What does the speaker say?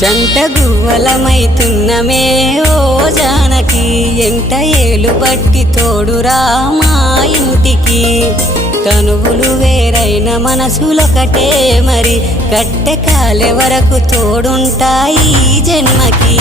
జంట గువ్వలమైతున్నమే ఓ జానకి ఎంట ఏలు బట్టి తోడురా మా ఇంటికి తనువులు వేరైన మనసులొకటే మరి కట్టె కాలే వరకు తోడుంటాయి జన్మకి